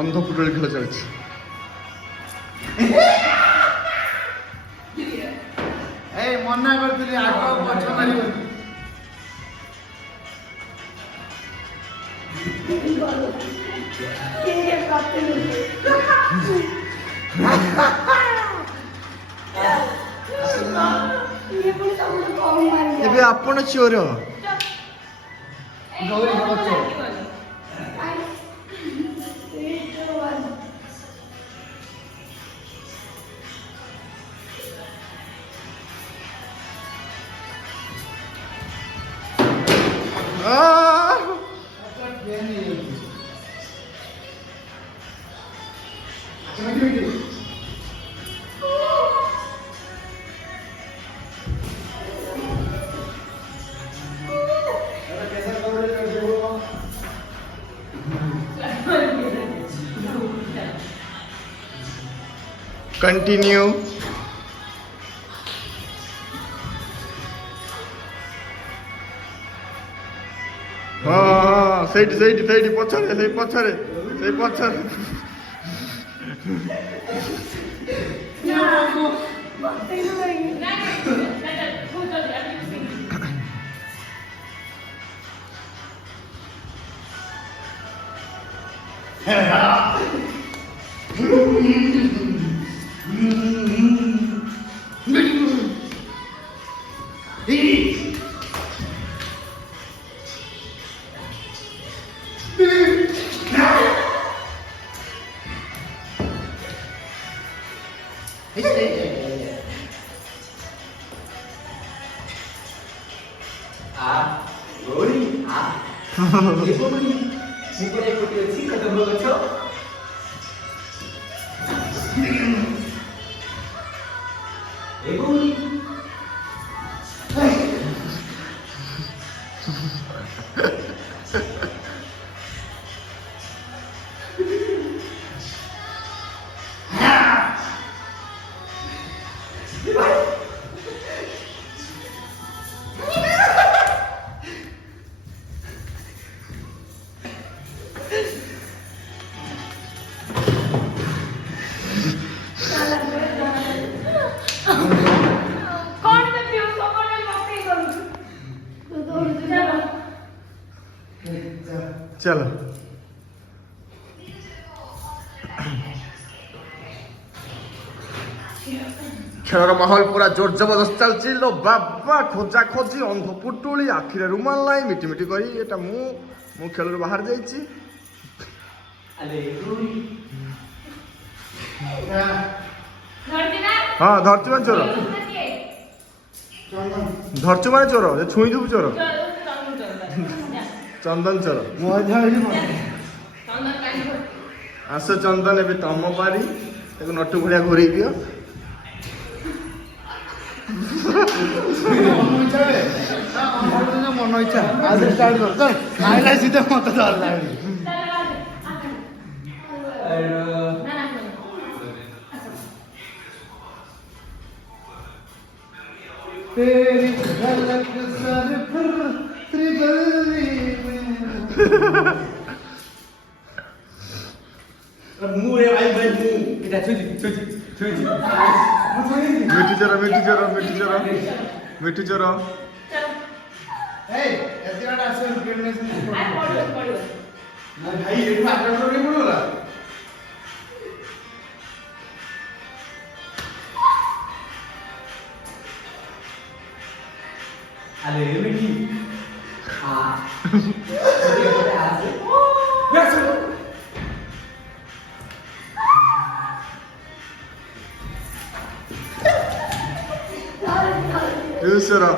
ଅନ୍ଧ ପୁଟୁଳି ଖେଳ ଚାଲିଛି। ଏଇ ମନା କରିଥିଲି ଆଗ ପଛ ମାରିବନି। ଏବେ ଆପଣ ଚୋର। ଗୌରୀ ହବ ଚୋର। कंटिन्यू। हाँ ସେଇଠି ସେଇଠି ସେଇଠି ପଛରେ ସେଇ ପଛରେ ସେଇ ପଛରେ चलो खेलर माहौल पूरा जोर जबरदस्त चलची लो बाबा खोजा खोजी अंध पुटुली आखिरे रुमाल लाई मिटी मिटी करी एटा मु खेलर बाहर जाईची हाँ धरती मान चोर धरचु माने चोर छुई देबु चोर चंदन चोर आस चंदन ए तम पारी नटु भड़िया घोरे दियो मन इच्छा आज स्टार्ट कर चल खाइला सीधे मत डर लागे तेरी झलक सर पर त्रिगली में मुरे भाई भाई मु इटा छुजी मिठी चोर मिठी चोर मिठी चोर मिठी चोर ए एतिराटा आसे गेमनेशन आई पड़ो ना भाई एठू आटा करे पड़ोला अरे मिठी हां बस दूसरा